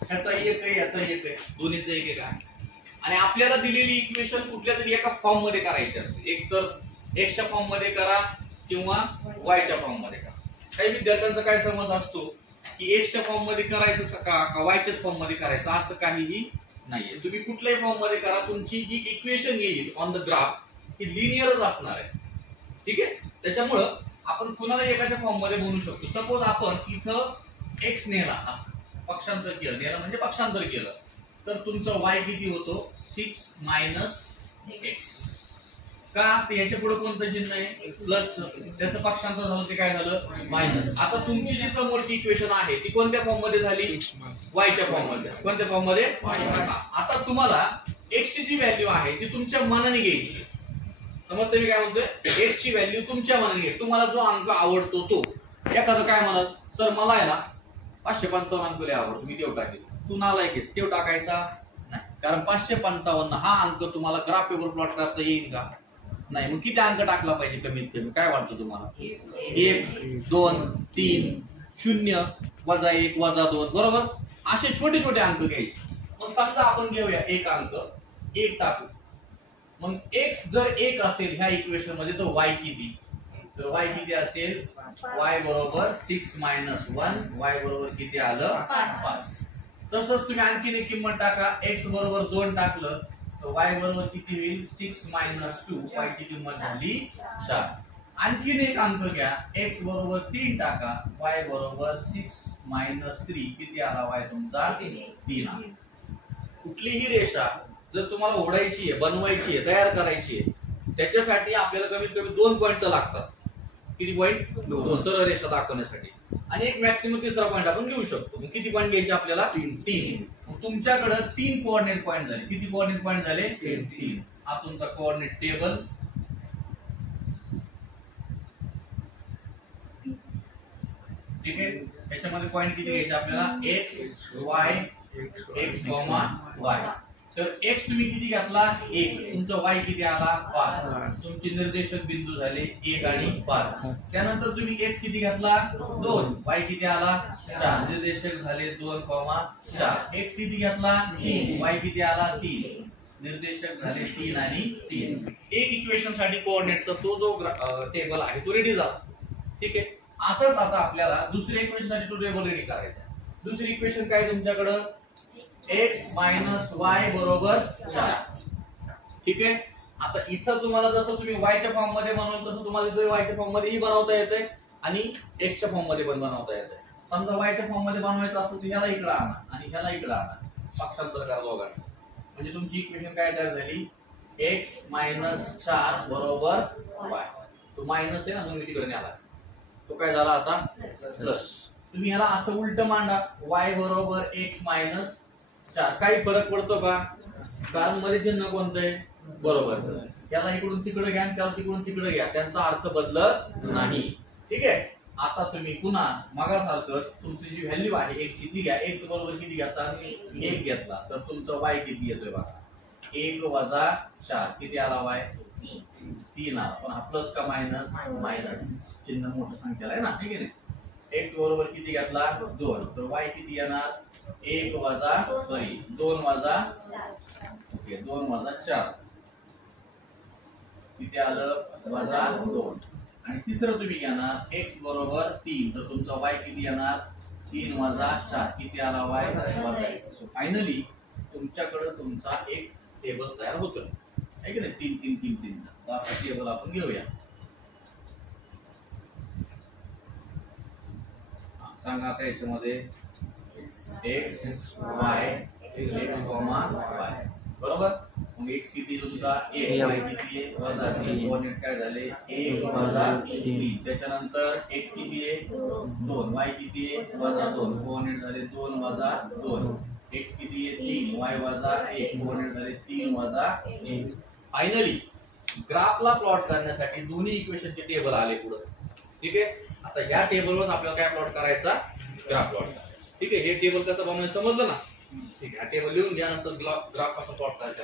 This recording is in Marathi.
ह्याचा एक आहे, याचा एक आहे, दोन्हीचं एक एक आहे. आणि आपल्याला दिलेली इक्वेशन कुठल्या तरी एका फॉर्म मध्ये करायची असते. एक तर एक्सच्या फॉर्म मध्ये करा किंवा वायच्या फॉर्म मध्ये करा. काही विद्यार्थ्यांचा काय समज असतो की एक्सच्या फॉर्म मध्ये करायचं का वायच्याच फॉर्म मध्ये करायचं, असं काहीही नाहीये. तुम्ही कुठल्याही फॉर्म मध्ये करा, तुमची जी इक्वेशन येईल ऑन द ग्राफ ही लिनियरच असणार आहे. ठीक आहे, त्याच्यामुळं आपण पुन्हा एकाच्या फॉर्म मध्ये बनवू शकतो. सपोज आपण इथं एक्स नेला, पक्षांतर केलं, नेला म्हणजे पक्षांतर केलं, तर तुमचं वाय किती होतो 6 - x. का ते याच्या पुढे कोणतं चिन्ह आहे प्लस, त्याचं पक्षांतर झालं ते काय झालं मायनस. आता तुमची जी समोरची इक्वेशन आहे ती कोणत्या फॉर्म मध्ये झाली वायच्या फॉर्म मध्ये. कोणत्या फॉर्म मध्ये. आता तुम्हाला x ची जी व्हॅल्यू आहे ती तुमच्या मनाने घ्यायची. समजते मी काय म्हणतोय, x ची व्हॅल्यू तुमच्या मनाने घ्यायची. तुम्हाला जो अंक आवडतो तो. एखादं काय म्हणत सर मला आहे ना 555 अंक लय आवडतो, मी तेव टाकेल. तू नालायकच, तेव टाकायचा नाही, कारण 555 हा अंक तुम्हाला ग्राफ पेपर प्लॉट करता येईल का नाही. मग किती अंक टाकला पाहिजे कमीत कमी, काय वाटतं तुम्हाला. 1 2 3 0 वजा 1 वजा 2 बरोबर. असे छोटे छोटे अंक घ्यायचे. मग समजा आपण घेऊया एक अंक 1 टाकू. मग x जर 1 असेल ह्या इक्वेशन मध्ये तर y किती, तर y किती असेल y बरोबर 6 - 1, y बरोबर किती आलं 5. तसंच तुम्ही आणखीन एक किंमत टाका, x बरोबर 2 टाकलं तर y बरोबर किती होईल 6 - 2, y ची किंमत झाली 4. आणखीन एक अंक घ्या, x बरोबर 3 टाका, y बरोबर 6 - 3 किती आला y तुमचा 3 आला. कुठलीही रेषा जर तुम्हाला ओढायची आहे, बनवायची आहे, तयार करायची आहे, त्याच्यासाठी आपल्याला कमीत कमी 2 पॉइंट लागतात. किती पॉइंट 2 सरळ रेषा दाखवण्यासाठी. आणि एक मॅक्सिमम तिसरा पॉइंट आपण घेऊ शकतो. मग किती पॉइंट घ्यायचे आपल्याला 3. तुमच्याकडे 3 कोऑर्डिनेट पॉइंट झाले. किती कोऑर्डिनेट पॉइंट झाले 3. हा तुमचा कोऑर्डिनेट टेबल. ठीक आहे, याच्यामध्ये पॉइंट किती घ्यायचे आपल्याला x y x, y. तर x तुम्ही किती घातला 1, तुमचा y किती आला 5. तुमचे निर्देशक बिंदू झाले 1 आणि 5. त्यानंतर तुम्ही x किती घातला 2, y किती आला 4, निर्देशक झाले 2, 4. x किती घातला 3, y किती आला 3, निर्देशक झाले 3 आणि 3. एक इक्वेशन साठी कोऑर्डिनेटचा तो जो टेबल आहे तो रेडी झाला. ठीक आहे, असंच आता आपल्याला दुसऱ्या इक्वेशन साठी तो टेबल रेडी करायचा. दुसरी इक्वेशन काय तुमच्याकडे x - y बरोबर 4. ठीक आहे, आता इथं तुम्हाला जसं तुम्ही y च्या फॉर्म मध्ये बनवलं तसं तुम्हाला इथे y च्या फॉर्म मध्येही बनवता येते आणि x च्या फॉर्म मध्ये पण बनवता येते. समजा y च्या फॉर्म मध्ये बनवायचं असेल तर ह्याला इकडे आणा आणि ह्याला इकडे आणा, पक्षांतर करा दोघांचं. म्हणजे तुमची इक्वेशन काय तयार झाली x - 4 बरोबर y. तो मायनस आहे ना, मग मी तिकडे न्याला, तो काय झाला आता प्लस. तुम्ही ह्याला असं उलट मांडा, y बरोबर x - 4. काही फरक पडतो का, कारण मध्ये चिन्ह कोणतं आहे बरोबर. त्याला इकडून तिकडे घ्या, त्याला तिकडून तिकडे घ्या, त्यांचा अर्थ बदलत नाही. ठीक आहे, आता तुम्ही पुन्हा मागासारखं तुमची जी व्हॅल्यू आहे x ची ती घ्या. x बरोबर किती घेता 1 घेतला तर तुमचा y किती येतोय बघा 1 वजा 4 किती आला y 3 आला. पण हा प्लस का मायनस, मायनस. चिन्ह मोठं संख्याला आहे ना. ठीक आहे, x बरोबर किती घेतला 2, तर y किती येणार 1 वजा 2 वजा 4 किती आलं वजा 2. आणि तिसरं तुम्ही घेणार x बरोबर 3, तर तुमचा y किती येणार 3 वजा 4 किती आला y वजा 1. सो फायनली तुमच्याकडे तुमचा एक टेबल तयार होतं आहे की नाही 3 3 3 3 चा. असा टेबल आपण घेऊया. सांगा आता याच्यामध्ये x y x, y बरोबर. मग x किती तुमचा 1, y किती आहे वजा 3, कोऑर्डिनेट काय झाले 1 वजा 3. त्याच्यानंतर x किती आहे 2, y किती आहे वजा 2, कोऑर्डिनेट झाले 2 वजा 2. x किती आहे 3, y वजा 1, कोऑर्डिनेट झाले 3 वजा 1. फायनली ग्राफला प्लॉट करण्यासाठी दोन्ही इक्वेशनचे टेबल आले पुढे. ठीक आहे, आता या टेबलवर आपल्याला काय प्लॉट करायचा ग्राफ प्लॉट. ठीक आहे, हे टेबल कसं बनवायचं समजलं ना. ठीक आहे, हा टेबल लिहून घ्या, नंतर ग्राफ कसा प्लॉट करायचा.